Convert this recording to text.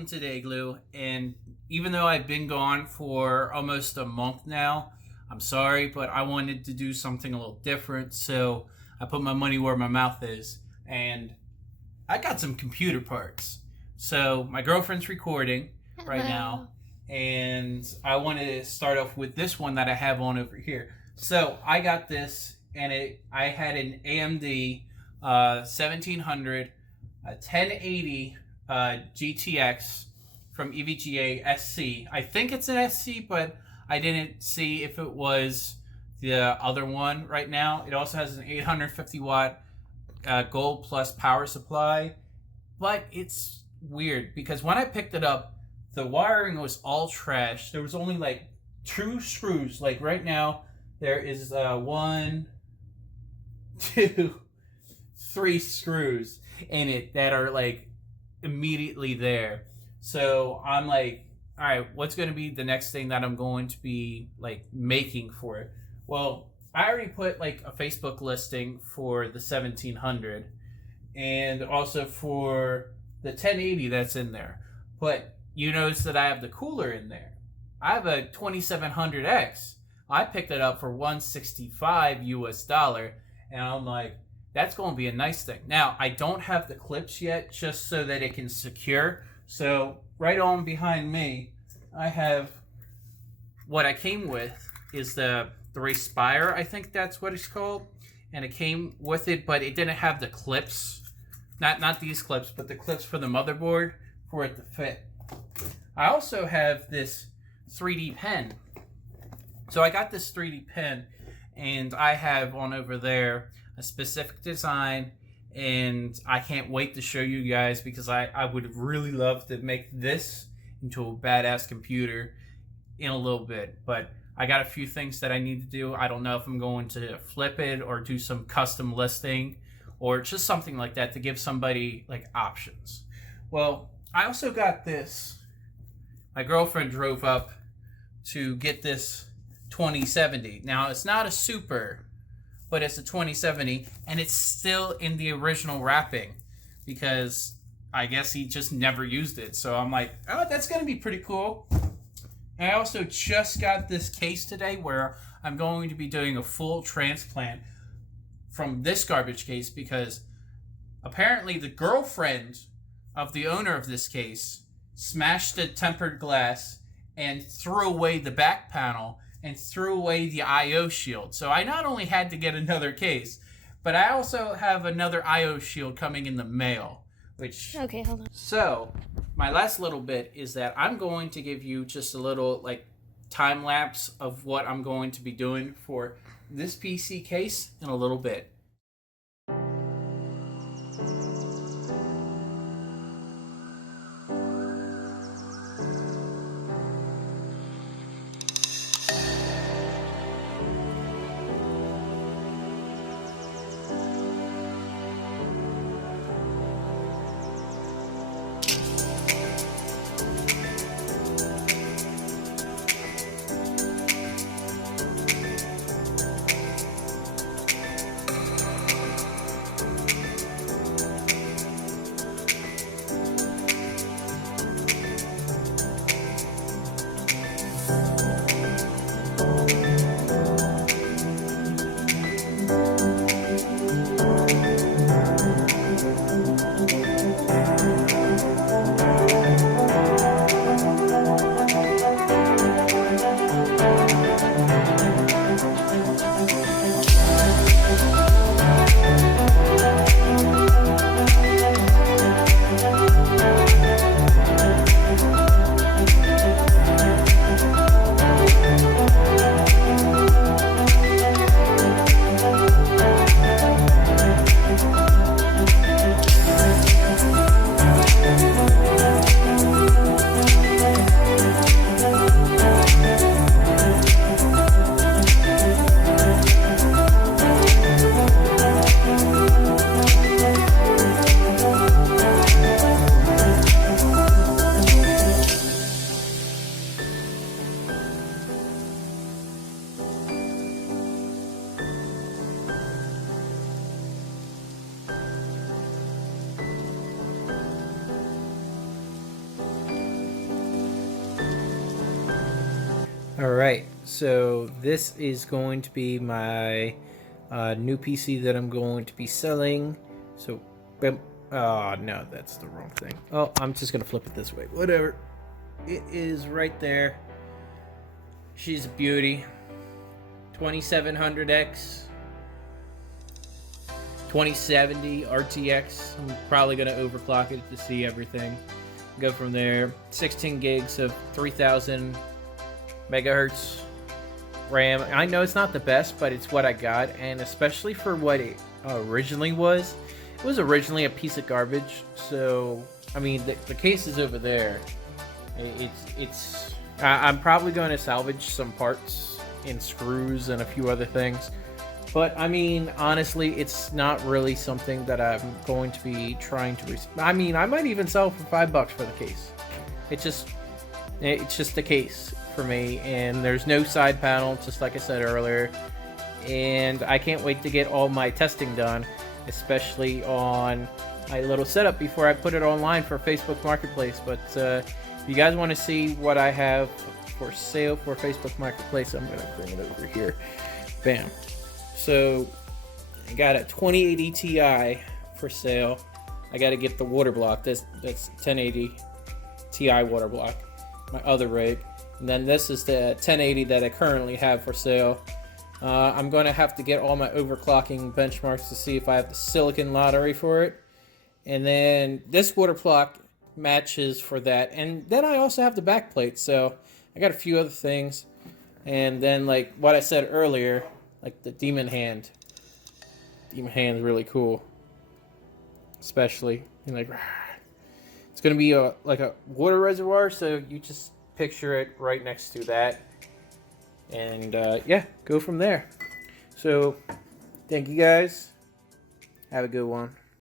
welcome to the Igloo. And even though I've been gone for almost a month now, I'm sorry, but I wanted to do something a little different. So I put my money where my mouth is, and I got some computer parts. So my girlfriend's recording right now, and I wanted to start off with this one that I have on over here. So I got this, and I had an AMD 1700 1080 GTX from EVGA SC. I think it's an SC, but I didn't see if it was the other one right now. It also has an 850 watt gold plus power supply, but it's weird because when I picked it up, the wiring was all trash. There was only like 2 screws. Like right now, there is 1, 2, 3 screws in it that are like immediately there. So I'm like, all right, what's going to be the next thing that I'm going to be like making for it? Well, I already put like a Facebook listing for the 1700 and also for the 1080 that's in there. But you notice that I have the cooler in there. I have a 2700X. I picked it up for $165 US, and I'm like, that's going to be a nice thing. Now, I don't have the clips yet, just so that it can secure. So right on behind me, I have what I came with is the Respire, I think that's what it's called. And it came with it, but it didn't have the clips. Not these clips, but the clips for the motherboard for it to fit. I also have this 3D pen. So I got this 3D pen, and I have on over there a specific design, and I can't wait to show you guys because I would really love to make this into a badass computer in a little bit. But I got a few things that I need to do. I don't know if I'm going to flip it or do some custom listing or just something like that to give somebody like options. Well, I also got this. My girlfriend drove up to get this 2070. Now, it's not a super, but it's a 2070, and it's still in the original wrapping because I guess he just never used it. So I'm like, oh, that's going to be pretty cool. And I also just got this case today where I'm going to be doing a full transplant from this garbage case because apparently the girlfriend of the owner of this case smashed the tempered glass and threw away the back panel and threw away the I/O shield. So I not only had to get another case, but I also have another I/O shield coming in the mail. Okay, hold on. So my last little bit is that I'm going to give you just a little like time lapse of what I'm going to be doing for this PC case in a little bit. Alright, so this is going to be my new PC that I'm going to be selling. So, oh no, that's the wrong thing. Oh, I'm just going to flip it this way. Whatever. It is right there. She's a beauty. 2700X. 2070 RTX. I'm probably going to overclock it to see everything. Go from there. 16 gigs of 3000 megahertz RAM. I know it's not the best, but it's what I got, and especially for what it originally was. It was originally a piece of garbage, so I mean the case is over there. I'm probably going to salvage some parts and screws and a few other things, but I mean honestly, it's not really something that I'm going to be trying to. I mean, I might even sell for $5 for the case. It's just the case for me, and there's no side panel, just like I said earlier, and I can't wait to get all my testing done, especially on my little setup before I put it online for Facebook Marketplace. But if you guys want to see what I have for sale for Facebook Marketplace, I'm gonna bring it over here. Bam. So I got a 2080 Ti for sale. I got to get the water block. That's 1080 Ti water block, my other rig. And then this is the 1080 that I currently have for sale. I'm going to have to get all my overclocking benchmarks to see if I have the silicon lottery for it. And then this water block matches for that. And then I also have the backplate. So I got a few other things. And then like what I said earlier, like the Demon Hand. Demon Hand's really cool. Especially, and like, it's going to be like a water reservoir. So you just picture it right next to that, and yeah, go from there. So thank you guys, have a good one.